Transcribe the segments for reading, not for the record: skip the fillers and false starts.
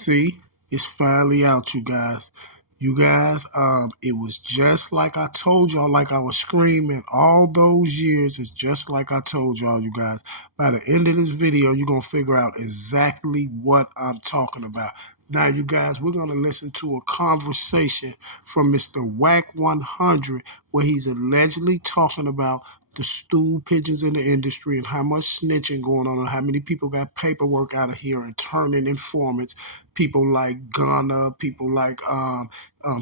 See, it's finally out, you guys. You guys, it was just like I told y'all, like I was screaming all those years. It's just like I told y'all, you guys. By the end of this video, you're going to figure out exactly what I'm talking about. Now, you guys, we're going to listen to a conversation from Mr. Wack 100 where he's allegedly talking about the stool pigeons in the industry and how much snitching going on and how many people got paperwork out of here and turning informants. People like Gunna, people like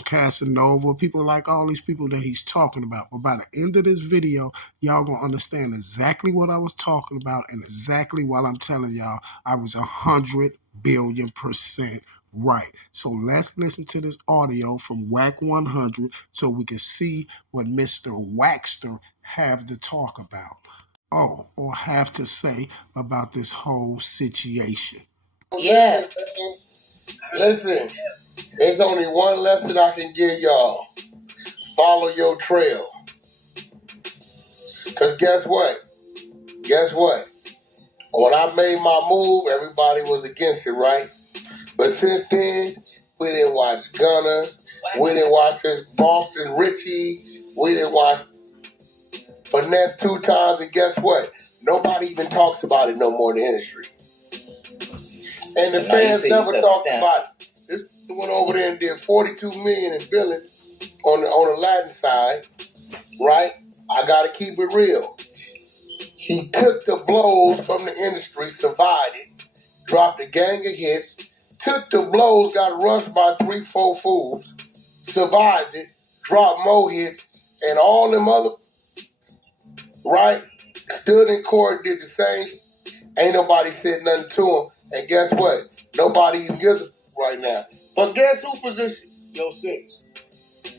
Casanova, people like all these people that he's talking about. But by the end of this video, y'all gonna understand exactly what I was talking about and exactly what I'm telling y'all. I was 100 billion% right. So let's listen to this audio from Wack 100 so we can see what Mr. Waxster have to talk about. Oh, or have to say about this whole situation. Yeah. Listen, there's only one lesson I can give y'all. Follow your trail. Because guess what? Guess what? When I made my move, everybody was against it, right? But since then, we didn't watch Gunna. We didn't watch this Boston Richie. We didn't watch Finesse 2 times. And guess what? Nobody even talks about it no more in the industry. And the fans never talked about it. This went over there and did 42 million in billing on the Latin side, right? I gotta keep it real. He took the blows from the industry, survived it, dropped a gang of hits, took the blows, got rushed by 3-4 fools, survived it, dropped more hits, and all them other, right, stood in court, did the same. Ain't nobody said nothing to him. And guess what? Nobody even gives a right now. But guess who position? Yo, six.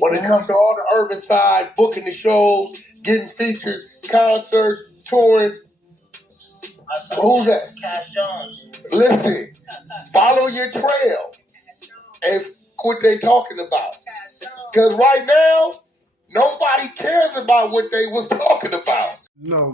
When it comes to all the urban side, booking the shows, getting featured, concerts, touring. Who's that? Cash Jones. Listen, follow your trail and what they talking about. Because right now, nobody cares about what they was talking about. No,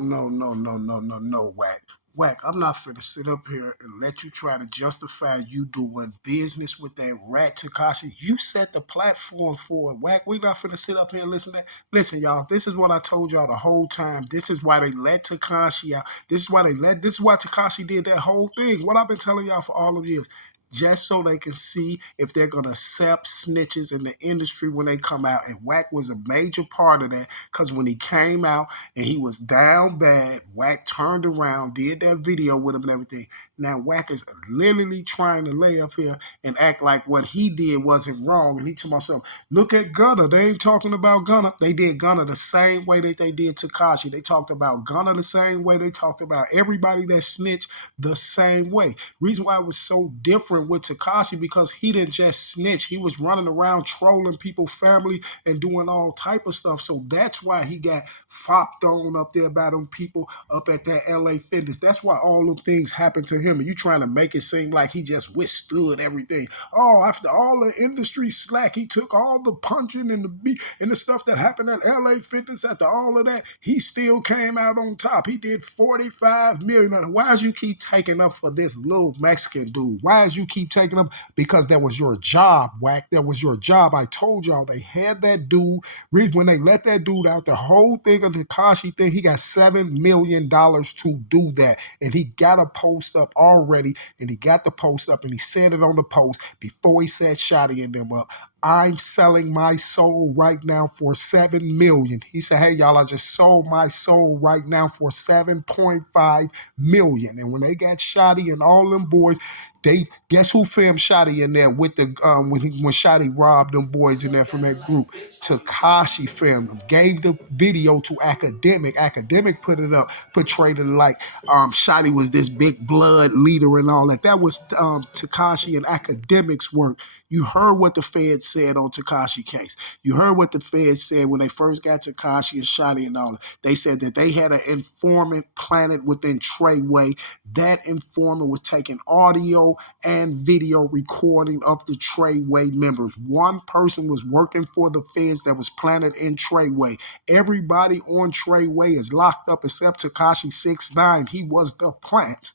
Wack. Wack, I'm not finna sit up here and let you try to justify you doing business with that rat Takashi. You set the platform for it, Wack. We not finna sit up here and listen to that. Listen, y'all, this is what I told y'all the whole time. This is why they let Takashi out. This is why Takashi did that whole thing. What I've been telling y'all for all of years. Just so they can see if they're going to accept snitches in the industry when they come out. And Wack was a major part of that because when he came out and he was down bad, Wack turned around, did that video with him and everything. Now Wack is literally trying to lay up here and act like what he did wasn't wrong. And he told myself, look at Gunna. They ain't talking about Gunna. They did Gunna the same way that they did Tekashi. They talked about Gunna the same way they talked about everybody that snitched the same way. Reason why it was so different with Tekashi because he didn't just snitch. He was running around trolling people's family and doing all type of stuff. So that's why he got fopped on up there by them people up at that LA Fitness. That's why all them things happened to him. And you trying to make it seem like he just withstood everything. Oh, after all the industry slack, he took all the punching and the beat and the stuff that happened at LA Fitness. After all of that, he still came out on top. He did 45 million. Why is you keep taking up for this little Mexican dude? Why is you keep taking up? Because that was your job, Wack. That was your job. I told y'all they had that dude. When they let that dude out, the whole thing of the Tekashi thing, he got $7 million to do that. And he got a post up already. And he got the post up and he said it on the post before he said Shotty and them up. I'm selling my soul right now for $7 million. He said, hey, y'all, I just sold my soul right now for $7.5 million. And when they got Shotty and all them boys, they guess who filmed Shotty in there with the when Shotty robbed them boys in there from that group. Tekashi filmed them, gave the video to Academic. Academic put it up, portrayed it like Shotty was this big blood leader and all that. That was Tekashi and Academic's work. You heard what the feds said on Tekashi case. You heard what the feds said when they first got Tekashi and Shotty and all that. They said that they had an informant planted within Treyway. That informant was taking audio and video recording of the Treyway members. One person was working for the feds that was planted in Treyway. Everybody on Treyway is locked up except Tekashi 6ix9ine. He was the plant.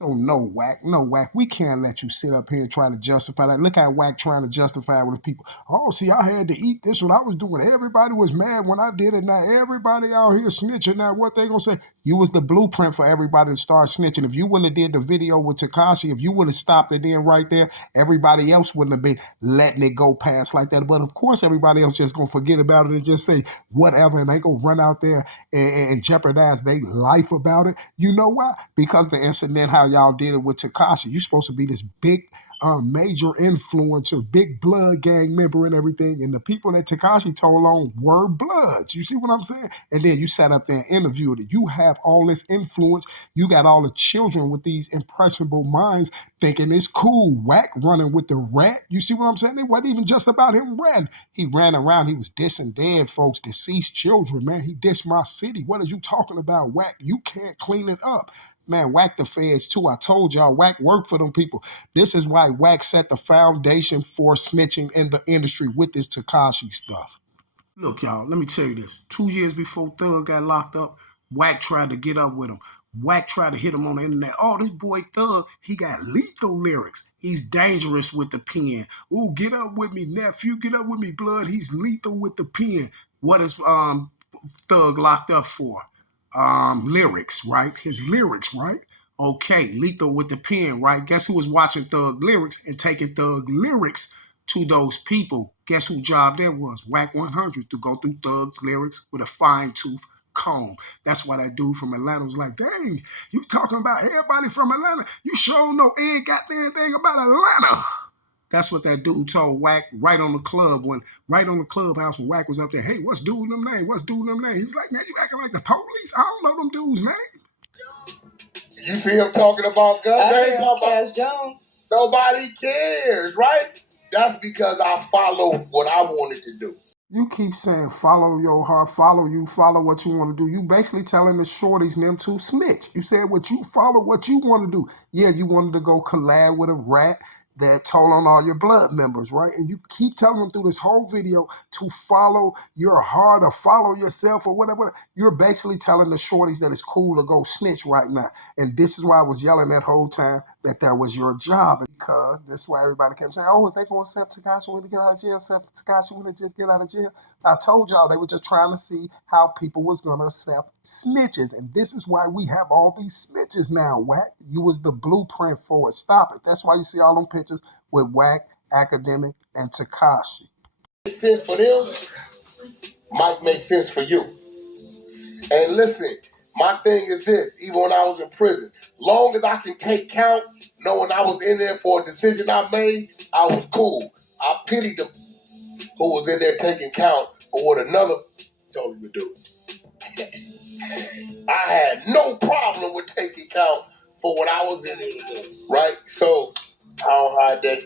So no, Wack. We can't let you sit up here and try to justify that. Look at Wack trying to justify it with people. Oh, see, I had to eat this what I was doing. Everybody was mad when I did it. Now everybody out here snitching. Now what they gonna say? You was the blueprint for everybody to start snitching. If you wouldn't have did the video with Takashi, if you would have stopped it then right there, everybody else wouldn't have been letting it go past like that. But of course, everybody else just gonna forget about it and just say whatever, and they gonna run out there and jeopardize their life about it. You know why? Because the incident how y'all did it with Takashi. You supposed to be this big major influencer, big blood gang member and everything. And the people that Takashi told on were bloods. You see what I'm saying? And then you sat up there and interviewed it. You have all this influence. You got all the children with these impressionable minds thinking it's cool. Wack running with the rat. You see what I'm saying? It wasn't even just about him ranting. He ran around. He was dissing dead folks, deceased children, man. He dissed my city. What are you talking about, Wack? You can't clean it up. Man, Wack the feds too. I told y'all, Wack worked for them people. This is why Wack set the foundation for snitching in the industry with this Takashi stuff. Look, y'all, let me tell you this. 2 years before Thug got locked up, Wack tried to get up with him. Wack tried to hit him on the internet. Oh, this boy Thug, he got lethal lyrics. He's dangerous with the pen. Ooh, get up with me, nephew. Get up with me, blood. He's lethal with the pen. What is Thug locked up for? Lyrics, right? His lyrics, right? Okay, lethal with the pen, right? Guess who was watching Thug lyrics and taking Thug lyrics to those people? Guess who job that was? Wack 100 to go through Thug's lyrics with a fine tooth comb. That's why that dude from Atlanta was like, dang, you talking about everybody from Atlanta. You sure know Ed got that thing about Atlanta. That's what that dude told Wack right on the clubhouse when Wack was up there. Hey, what's dude them name? What's dude them name? He was like, man, you acting like the police. I don't know them dudes' name. You see him talking about guns? They ain't talking about Jones. Nobody cares, right? That's because I followed what I wanted to do. You keep saying follow your heart, follow what you want to do. You basically telling the shorties and them to snitch. You said follow what you want to do. Yeah, you wanted to go collab with a rat that told on all your blood members, right? And you keep telling them through this whole video to follow your heart or follow yourself or whatever. You're basically telling the shorties that it's cool to go snitch right now. And this is why I was yelling that whole time that was your job. Because this is why everybody kept saying, oh, is they going to accept Takashi when they get out of jail? Accept Takashi when they just get out of jail? I told y'all they were just trying to see how people was going to accept snitches. And this is why we have all these snitches now, Wack. You was the blueprint for it. Stop it. That's why you see all them pictures with Wack, Academic, and Takashi. Makes sense for them might make sense for you. And listen, my thing is this, even when I was in prison, long as I can take count, knowing I was in there for a decision I made, I was cool. I pitied them who was in there taking count for what another told him to do. I had no problem with taking count for what I was in there to do, right? So, I don't hide that.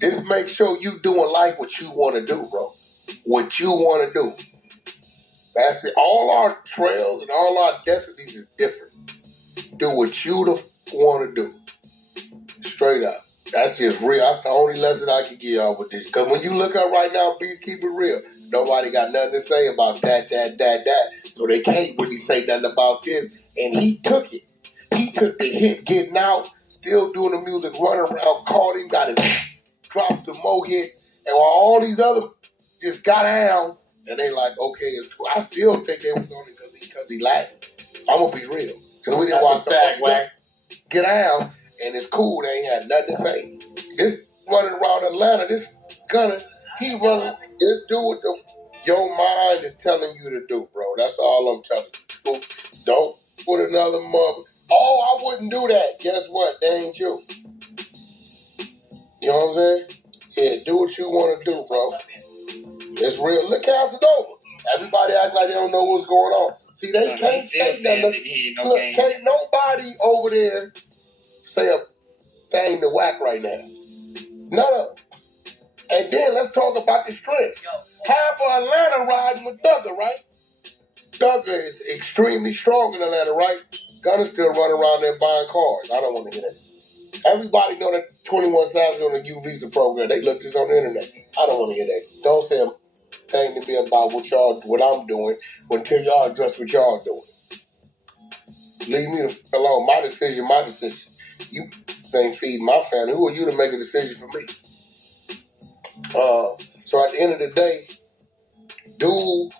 Just make sure you doing life what you want to do, bro. What you want to do. That's it. All our trails and all our destinies is different. Do what you want to do. Straight up. That's just real. That's the only lesson I can give y'all with this. Because when you look up right now, please keep it real. Nobody got nothing to say about that. So they can't really say nothing about this. And he took it. He took the hit getting out, still doing the music, running around, caught him, got it, dropped the more hits. And while all these others just got down, and they like, okay, it's cool. I still think they was on it because he laughed. I'm going to be real. Because we didn't watch the get down. And it's cool, they ain't had nothing to say. This running around Atlanta, this gunner, he running, this dude with your mind is telling you to do, bro. That's all I'm telling you. Don't put another mother. Oh, I wouldn't do that. Guess what? They ain't you. You know what I'm saying? Yeah, do what you want to do, bro. It's real. Look out the door. Everybody act like they don't know what's going on. See, they can't say nothing. Look, can't nobody over there say a thing to Wack right now. None of them. And then let's talk about the strength. Half of Atlanta riding with Thugger, right? Thugger is extremely strong in Atlanta, right? Gunner still running around there buying cars. I don't want to hear that. Everybody know that 21 Savage on the U Visa program. They look this on the internet. I don't want to hear that. Don't say a thing to me about what I'm doing until y'all address what y'all doing. Leave me alone. My decision, my decision. You ain't feeding my family. Who are you to make a decision for me? So at the end of the day, do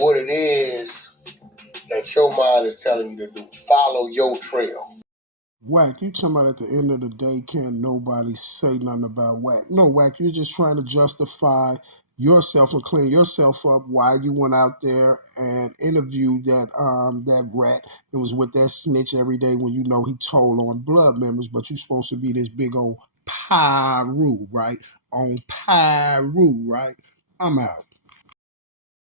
what it is that your mind is telling you to do. Follow your trail. Wack, you talking about at the end of the day, can't nobody say nothing about Wack. No, Wack, you're just trying to justify yourself and clean yourself up why you went out there and interviewed that rat and was with that snitch every day when you know he told on blood members, but you supposed to be this big old Pyru, right? On Pyru, right? I'm out.